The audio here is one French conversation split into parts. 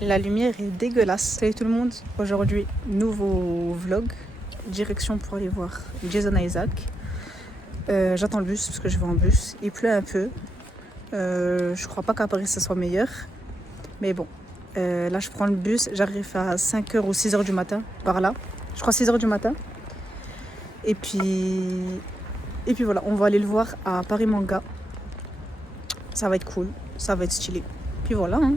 La lumière est dégueulasse. Salut tout le monde, aujourd'hui nouveau vlog, direction pour aller voir Jason Isaac. J'attends le bus parce que je vais en bus, il pleut un peu. Je crois pas qu'à Paris ça soit meilleur, mais bon. Là je prends le bus, j'arrive à 5h ou 6h du matin, par là. Je crois 6h du matin. Et puis voilà, on va aller le voir à Paris Manga. Ça va être cool, ça va être stylé. Puis voilà hein.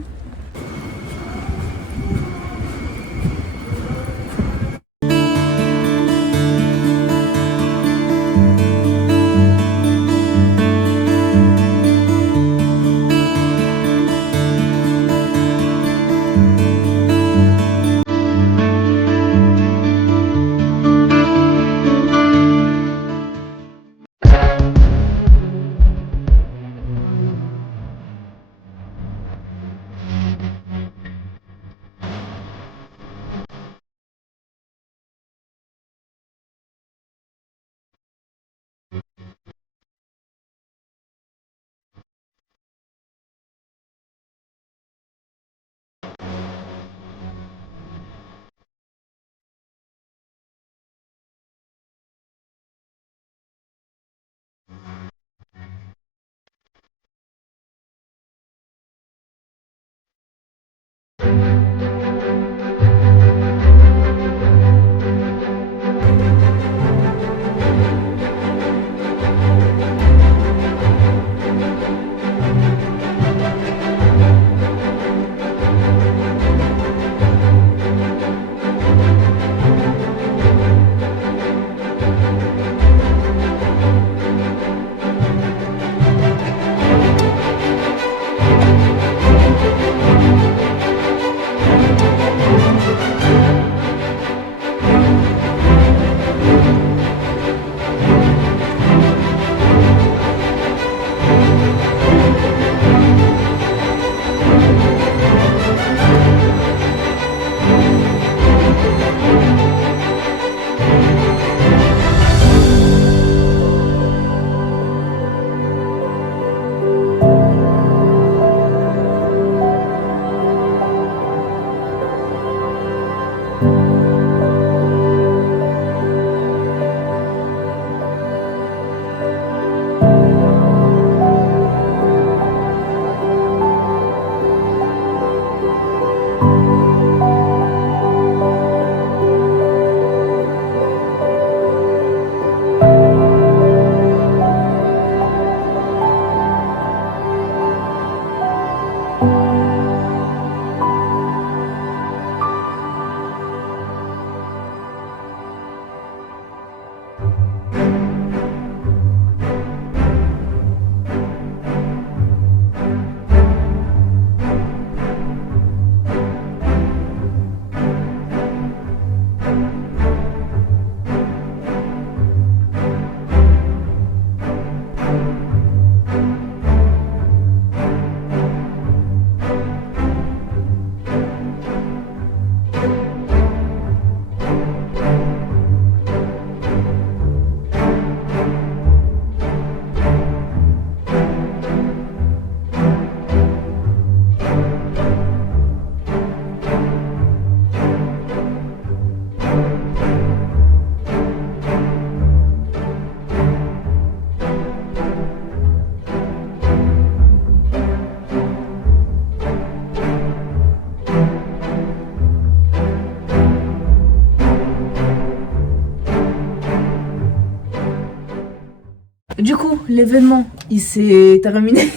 Du coup, l'événement, il s'est terminé.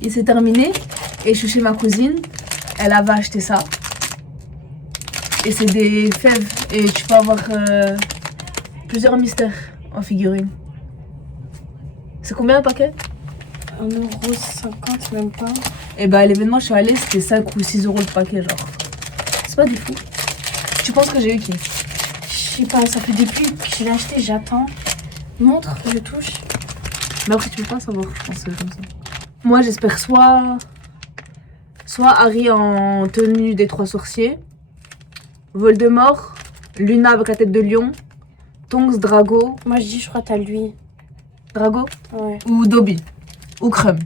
Il s'est terminé. Et je suis chez ma cousine. Elle avait acheté ça. Et c'est des fèves. Et tu peux avoir plusieurs mystères en figurine. C'est combien un paquet? 1,50 € même pas. Et bah l'événement, je suis allée, c'était 5 ou 6 € le paquet, genre. C'est pas du fou. Tu penses que j'ai eu qui? Je sais pas, ça fait depuis que je l'ai acheté, j'attends. Montre, je touche. Mais après, tu peux pas savoir, je pense, comme ça. Moi, j'espère soit Harry en tenue des 3 sorciers, Voldemort, Luna avec la tête de lion, Tonks, Drago. Moi je dis, je crois que t'as lui. Drago? Ouais. Ou Dobby. Ou Crumb.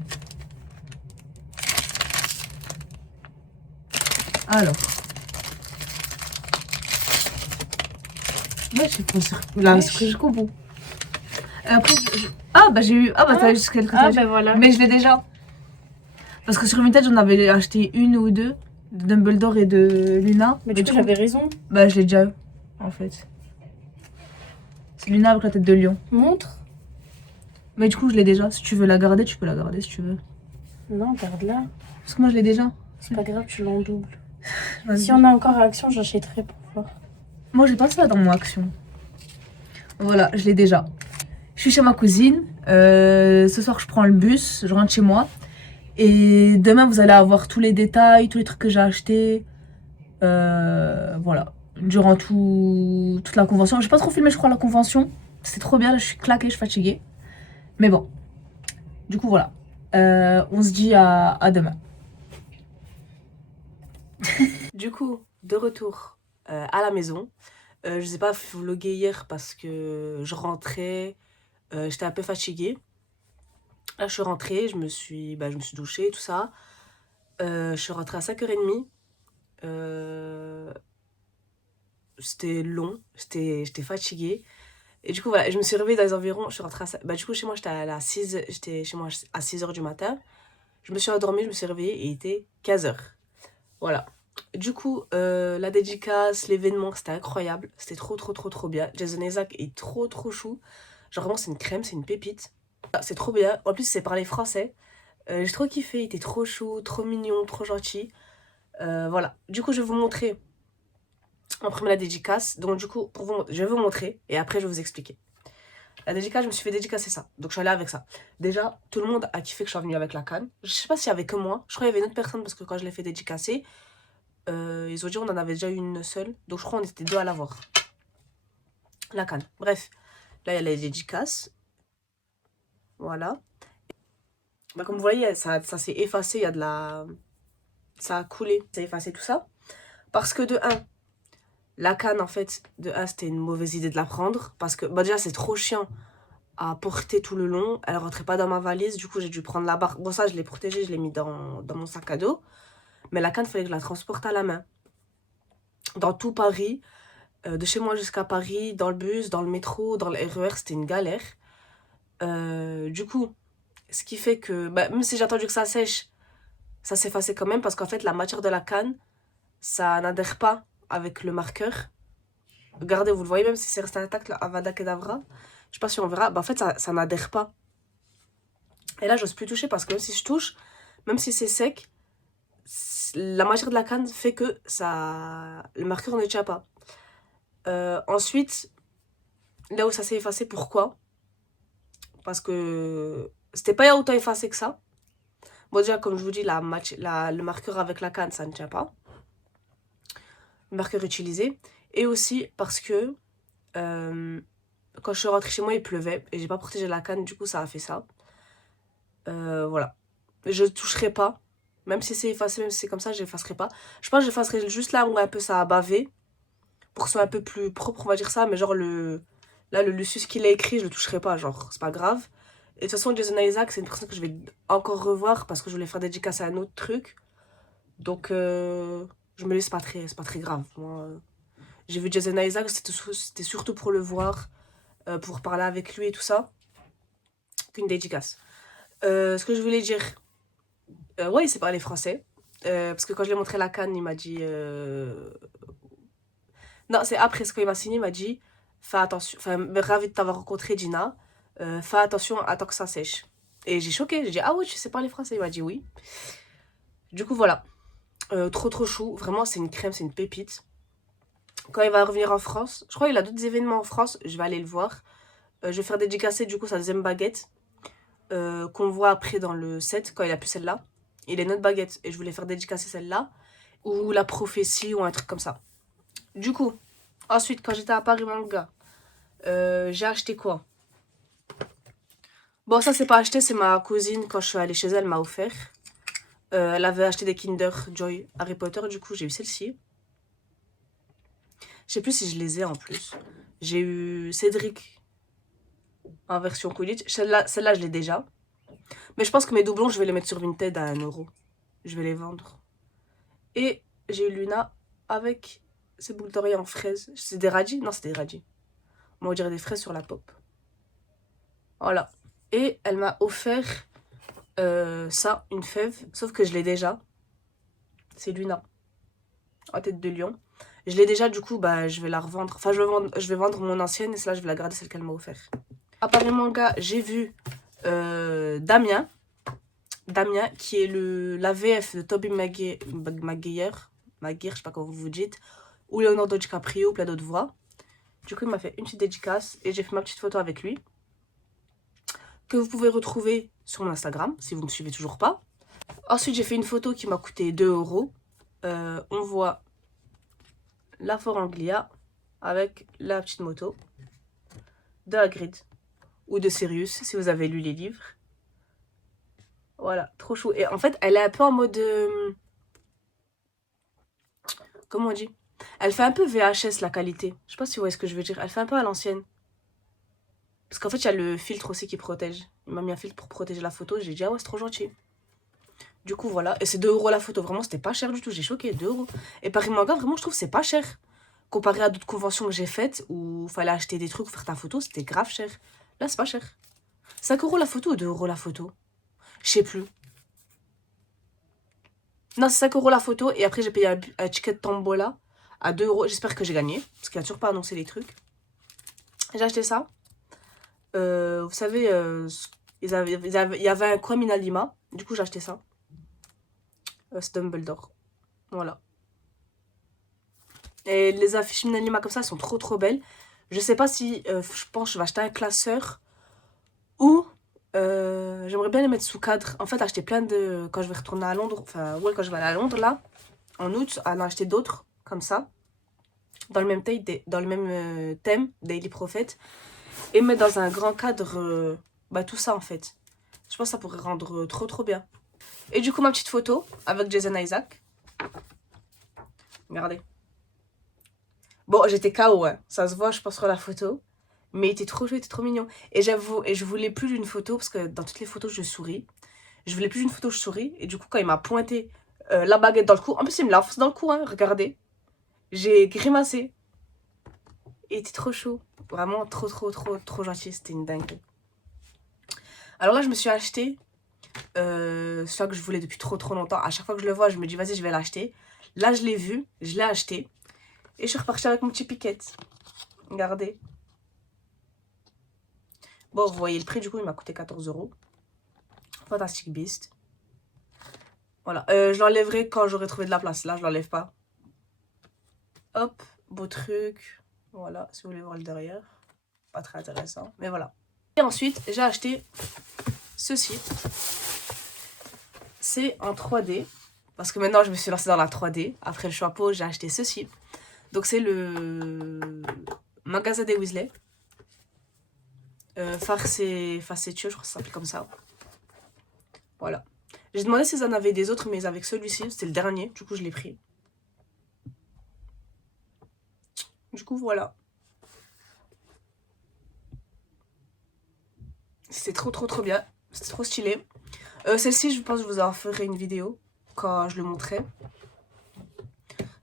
Alors. Ouais, je sais pas là, ce que je comprends. Après, ah, bah j'ai eu. Ah, bah t'as eu quelques Ah, ben voilà. Mais je l'ai déjà. Parce que sur Vinted, j'en avais acheté une ou deux. De Dumbledore et de Luna. Mais du coup, j'avais raison. Bah, je l'ai déjà eu, en fait. C'est Luna avec la tête de lion. Montre. Mais du coup, je l'ai déjà. Si tu veux la garder, tu peux la garder si tu veux. Non, garde-la. Parce que moi, je l'ai déjà. C'est pas grave, tu l'en doubles. Vas-y. Si on a encore Action, j'achèterai pour voir. Moi, j'ai pas ça dans mon action. Voilà, je l'ai déjà. Je suis chez ma cousine. Ce soir, je prends le bus. Je rentre chez moi. Et demain, vous allez avoir tous les détails, tous les trucs que j'ai achetés. Voilà. Durant toute la convention. J'ai pas trop filmé, je crois, la convention. C'est trop bien, là, je suis claquée, je suis fatiguée. Mais bon. Du coup, voilà. On se dit à demain. Du coup, de retour à la maison. Je sais pas vlogger hier parce que je rentrais. J'étais un peu fatiguée. Là, je suis rentrée, je me suis douchée, tout ça. Je suis rentrée à 5h30. C'était long, j'étais fatiguée. Et du coup, voilà, je me suis réveillée dans les environs. Je suis rentrée du coup, chez moi, j'étais chez moi à 6h du matin. Je me suis endormie, je me suis réveillée et il était 15h. Voilà. Du coup, la dédicace, l'événement, c'était incroyable. C'était trop bien. Jason Isaac est trop chou. Genre vraiment, c'est une crème, c'est une pépite. C'est trop bien. En plus, c'est parlé français. J'ai trop kiffé, il était trop chou, trop mignon, trop gentil. Voilà. Du coup, je vais vous montrer en premier la dédicace. Donc du coup, je vais vous montrer et après je vais vous expliquer. La dédicace, je me suis fait dédicacer ça. Donc je suis allée avec ça. Déjà, tout le monde a kiffé que je sois venue avec la canne. Je sais pas s'il y avait que moi. Je crois qu'il y avait une autre personne parce que quand je l'ai fait dédicacer, ils ont dit on en avait déjà une seule. Donc je crois qu'on était deux à l'avoir. La canne. Bref, là il y a la dédicace. Voilà. Bah, comme vous voyez, ça s'est effacé. Il y a de la... Ça a coulé. Ça a effacé tout ça. Parce que de 1, la canne, en fait, de 1, c'était une mauvaise idée de la prendre. Parce que, déjà, c'est trop chiant à porter tout le long. Elle rentrait pas dans ma valise. Du coup, j'ai dû prendre la barre. Bon, ça, je l'ai protégée. Je l'ai mis dans mon sac à dos. Mais la canne, il fallait que je la transporte à la main. Dans tout Paris. De chez moi jusqu'à Paris. Dans le bus, dans le métro, dans le RER. C'était une galère. Du coup, ce qui fait que... même si j'ai attendu que ça sèche, ça s'effaçait quand même. Parce qu'en fait, la matière de la canne, ça n'adhère pas avec le marqueur. Regardez, vous le voyez, même si c'est resté intact, là, Avada Kedavra. Je sais pas si on verra. En fait, ça n'adhère pas. Et là, j'ose plus toucher parce que même si je touche, même si c'est sec, la matière de la canne fait que le marqueur ne tient pas. Ensuite, là où ça s'est effacé, pourquoi? Parce que c'était pas autant effacé que ça. Bon, déjà, comme je vous dis, le marqueur avec la canne, ça ne tient pas. Le marqueur utilisé. Et aussi parce que quand je suis rentrée chez moi, il pleuvait et j'ai pas protégé la canne, du coup ça a fait ça. Voilà. Je toucherai pas, même si c'est effacé, même si c'est comme ça, j'effacerai pas. Je pense que j'effacerai juste là où un peu ça a bavé, pour que ce soit un peu plus propre, on va dire ça, mais genre le Lucius qu'il a écrit, je le toucherai pas, genre c'est pas grave. Et de toute façon, Jason Isaac, c'est une personne que je vais encore revoir parce que je voulais faire dédicace à un autre truc. Donc je me laisse c'est pas très grave. Moi, j'ai vu Jason Isaac, c'était surtout pour le voir, pour parler avec lui et tout ça, qu'une dédicace. Ce que je voulais dire, ouais, il sait parler français. Parce que quand je lui ai montré la canne, il m'a dit... Non, c'est après, ce qu'il m'a signé, il m'a dit, fais attention, enfin, ravi de t'avoir rencontré, Gina, fais attention, attends que ça sèche. Et j'ai choqué, j'ai dit, ah ouais, tu sais parler français? Il m'a dit oui. Du coup, voilà. Trop chou, vraiment, c'est une crème, c'est une pépite. Quand il va revenir en France, je crois qu'il a d'autres événements en France, je vais aller le voir. Je vais faire dédicacer du coup sa deuxième baguette qu'on voit après dans le set quand il a plus celle-là. Il a une autre baguette et je voulais faire dédicacer celle-là ou la prophétie ou un truc comme ça. Du coup, ensuite quand j'étais à Paris Manga, j'ai acheté quoi? Bon, ça c'est pas acheté, c'est ma cousine quand je suis allée chez elle m'a offert. Elle avait acheté des Kinder Joy Harry Potter, du coup j'ai eu celle-ci. Je sais plus si je les ai en plus. J'ai eu Cédric en version Quidditch. Celle-là, je l'ai déjà. Mais je pense que mes doublons, je vais les mettre sur Vinted à 1 €. Je vais les vendre. Et j'ai eu Luna avec ces boucles d'oreilles en fraise. C'est des radis? Non, c'est des radis. Moi, on dirait des fraises sur la pop. Voilà. Et elle m'a offert ça, une fève. Sauf que je l'ai déjà. C'est Luna. En tête de lion. Je l'ai déjà, du coup, bah, je vais la revendre. Enfin, je vais vendre mon ancienne et celle-là, je vais la garder, celle qu'elle m'a offert. À part les mangas, j'ai vu Damien. Damien, qui est la VF de Tobey Maguire, je sais pas comment vous dites, ou Leonardo DiCaprio, ou plein d'autres voix. Du coup, il m'a fait une petite dédicace et j'ai fait ma petite photo avec lui, que vous pouvez retrouver sur mon Instagram, si vous ne me suivez toujours pas. Ensuite, j'ai fait une photo qui m'a coûté 2 €. On voit la Fort Anglia avec la petite moto de Hagrid ou de Sirius, si vous avez lu les livres. Voilà, trop chou. Et en fait, elle est un peu en mode... comment on dit? Elle fait un peu VHS, la qualité. Je sais pas si vous voyez ce que je veux dire. Elle fait un peu à l'ancienne. Parce qu'en fait, il y a le filtre aussi qui protège. Il m'a mis un filtre pour protéger la photo. J'ai dit, ah ouais, c'est trop gentil. Du coup, voilà. Et c'est 2 € la photo. Vraiment, c'était pas cher du tout. J'ai choqué, 2 €. Et Paris Manga, vraiment, je trouve que c'est pas cher. Comparé à d'autres conventions que j'ai faites où il fallait acheter des trucs pour faire ta photo, c'était grave cher. Là, c'est pas cher. 5 € la photo ou 2 € la photo? Je sais plus. Non, c'est 5 € la photo. Et après, j'ai payé un ticket de tombola à 2 €. J'espère que j'ai gagné. Parce qu'il a toujours pas annoncé les trucs. J'ai acheté ça. Vous savez, il y avait un coin Minalima. Du coup, j'ai acheté ça. C'est Dumbledore. Voilà. Et les affiches Minalima comme ça, elles sont trop trop belles. Je sais pas si, je pense que je vais acheter un classeur. Ou, j'aimerais bien les mettre sous cadre. En fait, acheter plein de... Quand je vais retourner à Londres, enfin, ouais, quand je vais aller à Londres, là, en août, en acheter d'autres, comme ça. Dans le même thème, Daily Prophet. Et mettre dans un grand cadre, bah, tout ça, en fait. Je pense que ça pourrait rendre trop trop bien. Et du coup, ma petite photo avec Jason Isaac. Regardez. Bon, j'étais KO, hein. Ça se voit, je pense, sur la photo. Mais il était trop chouette, il était trop mignon. Et j'avoue, et je voulais plus d'une photo, parce que dans toutes les photos, je souris. Je voulais plus d'une photo, je souris. Et du coup, quand il m'a pointé la baguette dans le cou, en plus, il me l'a enfoncé dans le cou, hein, regardez. J'ai grimacé. Il était trop chaud. Vraiment, trop, trop, trop, trop gentil. C'était une dinguerie. Alors là, je me suis acheté celui que je voulais depuis trop, trop longtemps. À chaque fois que je le vois, je me dis, vas-y, je vais l'acheter. Là, je l'ai vu, je l'ai acheté. Et je suis repartie avec mon petit piquette. Regardez. Bon, vous voyez le prix, du coup, il m'a coûté 14 €. Fantastic Beast. Voilà. Je l'enlèverai quand j'aurai trouvé de la place. Là, je l'enlève pas. Hop, beau truc. Voilà, si vous voulez voir le derrière. Pas très intéressant, mais voilà. Et ensuite, j'ai acheté ceci. C'est en 3D. Parce que maintenant, je me suis lancée dans la 3D. Après le chapeau, j'ai acheté ceci. Donc, c'est le magasin des Weasley. Facetio, je crois que ça s'appelle comme ça. Voilà. J'ai demandé s'ils en avaient des autres, mais avec celui-ci, c'était le dernier. Du coup, je l'ai pris. Du coup, voilà. C'était trop, trop, trop bien. C'était trop stylé. Celle-ci, je pense que je vous en ferai une vidéo quand je le montrerai.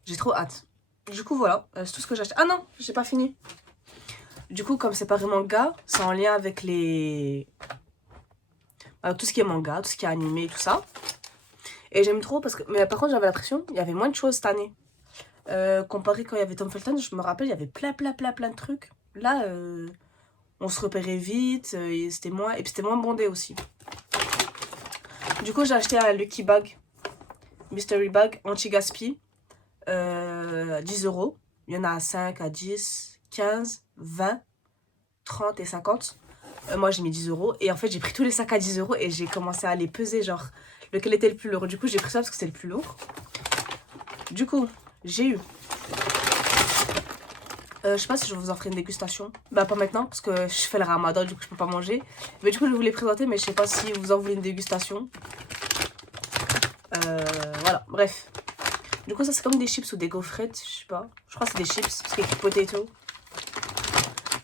J'ai trop hâte. Du coup, voilà. C'est tout ce que j'ai acheté. Ah non, j'ai pas fini. Du coup, comme c'est pas vraiment manga, c'est en lien avec les... avec tout ce qui est manga, tout ce qui est animé, tout ça. Et j'aime trop parce que... Mais par contre, j'avais l'impression qu'il y avait moins de choses cette année. Comparé quand il y avait Tom Felton, je me rappelle, il y avait plein de trucs. Là, on se repérait vite, et c'était moins... Et puis c'était moins bondé aussi. Du coup, j'ai acheté un Lucky Bag, Mystery Bag, anti-gaspi. 10 €. Il y en a à 5, à 10, 15, 20, 30 et 50. Moi, j'ai mis 10 €. Et en fait, j'ai pris tous les sacs à 10 € et j'ai commencé à les peser, genre, lequel était le plus lourd. Du coup, j'ai pris ça parce que c'est le plus lourd. Du coup, j'ai eu... je sais pas si je vous en ferai une dégustation. Bah, pas maintenant, parce que je fais le ramadan, du coup, je peux pas manger. Mais du coup, je vais vous les présenter, mais je sais pas si vous en voulez une dégustation. Voilà, bref. Du coup, ça, c'est comme des chips ou des gaufrettes, je sais pas. Je crois que c'est des chips, parce qu'il y a écrit potato.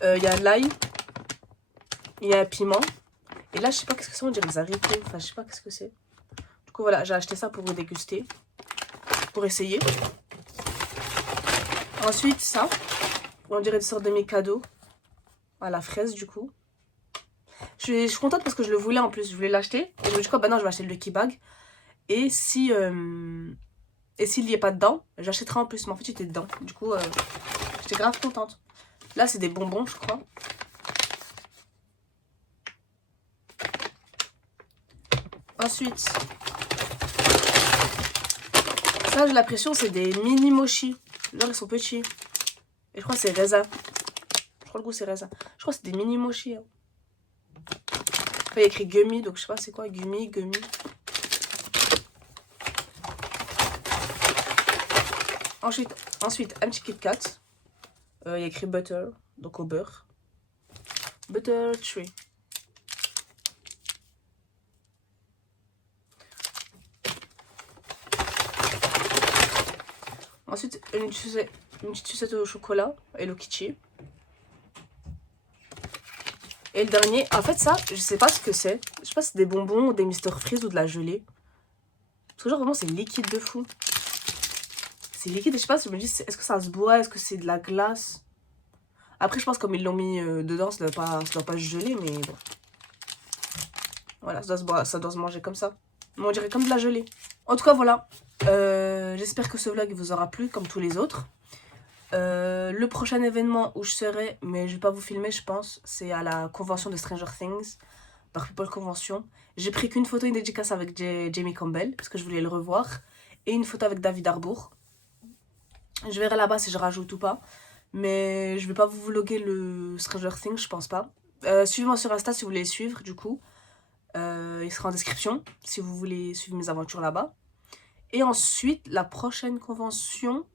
Il y a l'ail. Il y a un piment. Et là, je sais pas qu'est-ce que c'est, on dirait des haricots. Enfin, je sais pas qu'est-ce que c'est. Du coup, voilà, j'ai acheté ça pour vous déguster. pour essayer. Ensuite, ça. On dirait une sorte de mes cadeaux. À la fraise, du coup. Je suis contente parce que je le voulais en plus. Je voulais l'acheter. Et je me dis quoi, bah non, je vais acheter le Lucky Bag. Et si... et s'il n'y est pas dedans, j'achèterai en plus. Mais en fait, il était dedans. Du coup, j'étais grave contente. Là, c'est des bonbons, je crois. Ensuite, ça, j'ai l'impression, c'est des mini mochi. Genre, ils sont petits. Et je crois que c'est raisin. Je crois le goût, c'est raisin. Je crois que c'est des mini mochi. Hein. Après, il y a écrit gummy, donc je sais pas c'est quoi, gummy. Ensuite, un petit Kit Kat. Il y a écrit butter, donc au beurre. Butter tree. Ensuite, une petite sucette au chocolat, Hello Kitty. Et le dernier, en fait ça, je sais pas ce que c'est. Je sais pas si c'est des bonbons, des Mr Freeze ou de la gelée. Parce que genre vraiment c'est liquide de fou. C'est liquide et je sais pas, je me dis, est-ce que ça se boit, est-ce que c'est de la glace? Après je pense comme ils l'ont mis dedans, ça doit pas se geler, mais bon. Voilà, ça doit se manger comme ça. Mais on dirait comme de la gelée. En tout cas voilà, j'espère que ce vlog vous aura plu comme tous les autres. Le prochain événement où je serai, mais je vais pas vous filmer je pense, c'est à la convention de Stranger Things, par People Convention. J'ai pris qu'une photo, une dédicace avec Jamie Campbell, parce que je voulais le revoir, et une photo avec David Harbour. Je verrai là-bas si je rajoute ou pas, mais je vais pas vous vlogger le Stranger Things, je pense pas. Suivez-moi sur Insta si vous voulez suivre, du coup. Il sera en description, si vous voulez suivre mes aventures là-bas. Et ensuite, la prochaine convention...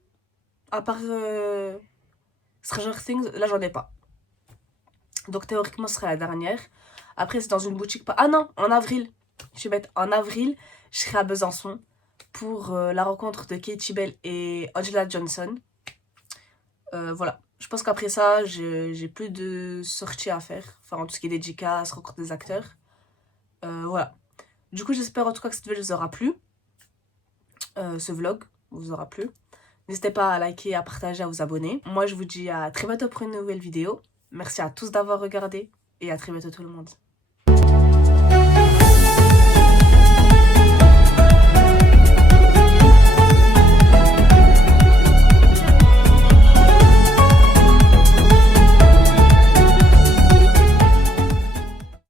À part Stranger Things, là j'en ai pas. Donc théoriquement ce serait la dernière. Après c'est dans une boutique pas... Ah non, en avril. Je suis bête. En avril, je serai à Besançon pour la rencontre de Katie Bell et Angela Johnson. Voilà. Je pense qu'après ça, j'ai plus de sorties à faire. Enfin, en tout ce qui est dédicace, rencontre des acteurs. Voilà. Du coup, j'espère en tout cas que cette vidéo vous aura plu. Ce vlog vous aura plu. N'hésitez pas à liker, à partager, à vous abonner. Moi, je vous dis à très bientôt pour une nouvelle vidéo. Merci à tous d'avoir regardé et à très bientôt tout le monde.